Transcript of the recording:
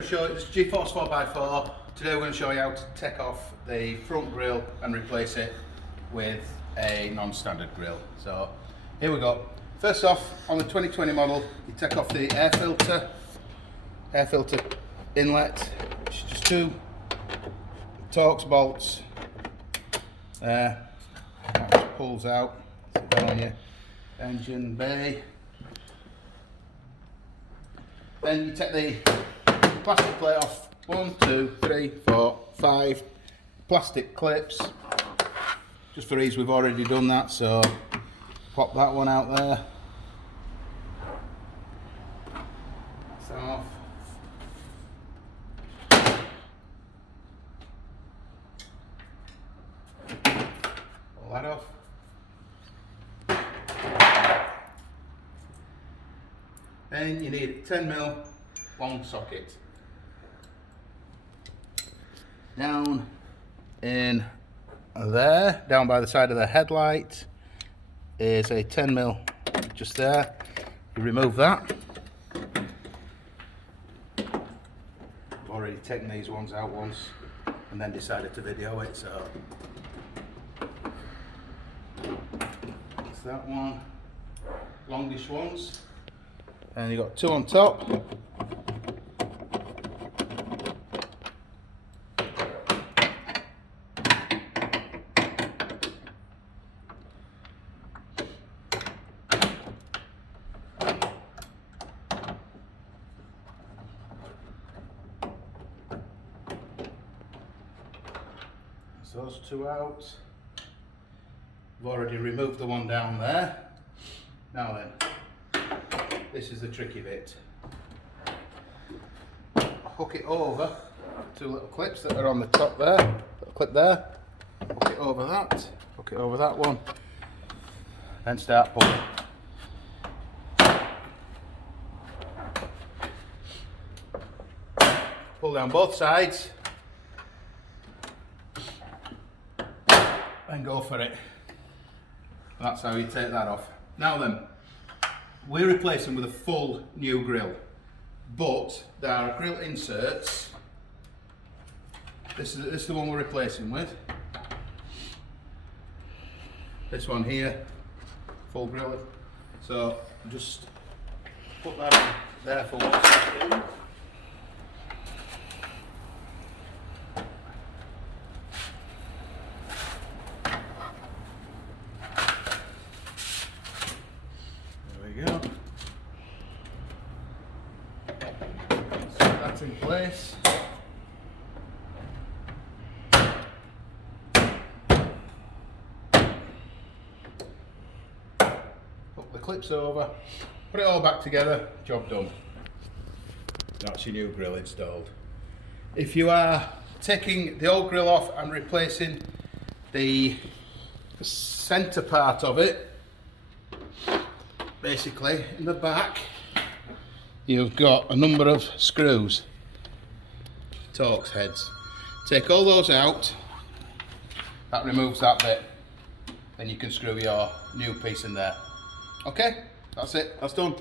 It's G-Force 4x4. Today we're going to show you how to take off the front grille and replace it with a non-standard grille. So here we go. First off, on the 2020 model, you take off the air filter inlet, which is just two Torx bolts. That just pulls out. Sit down on your engine bay. Then you take the plastic plate off. 1, 2, 3, 4, 5 plastic clips. Just for ease, we've already done that, so pop that one out there. That's that off. Pull that off. Then you need a 10mm long socket. Down in there, down by the side of the headlight, is a 10mm just there. You remove that. I've already taken these ones out once and then decided to video it, so that's that one. Longish ones. And you've got two on top. So those two out. I've already removed the one down there. Now then, this is the tricky bit. Hook it over two little clips that are on the top there. Little clip there. Hook it over that. Hook it over that one. Then start pulling. Pull down both sides. And go for it. That's how you take that off. Now then, we're replacing with a full new grille, but there are grille inserts. This is the one we're replacing with. This one here, full grille. So just put that on there for 1 second. Go. So that's in place. Put the clips over, put it all back together, job done. That's your new grille installed. If you are taking the old grille off and replacing the centre part of it, basically, in the back, you've got a number of screws, Torx heads. Take all those out, that removes that bit, then you can screw your new piece in there. Okay, that's it, that's done.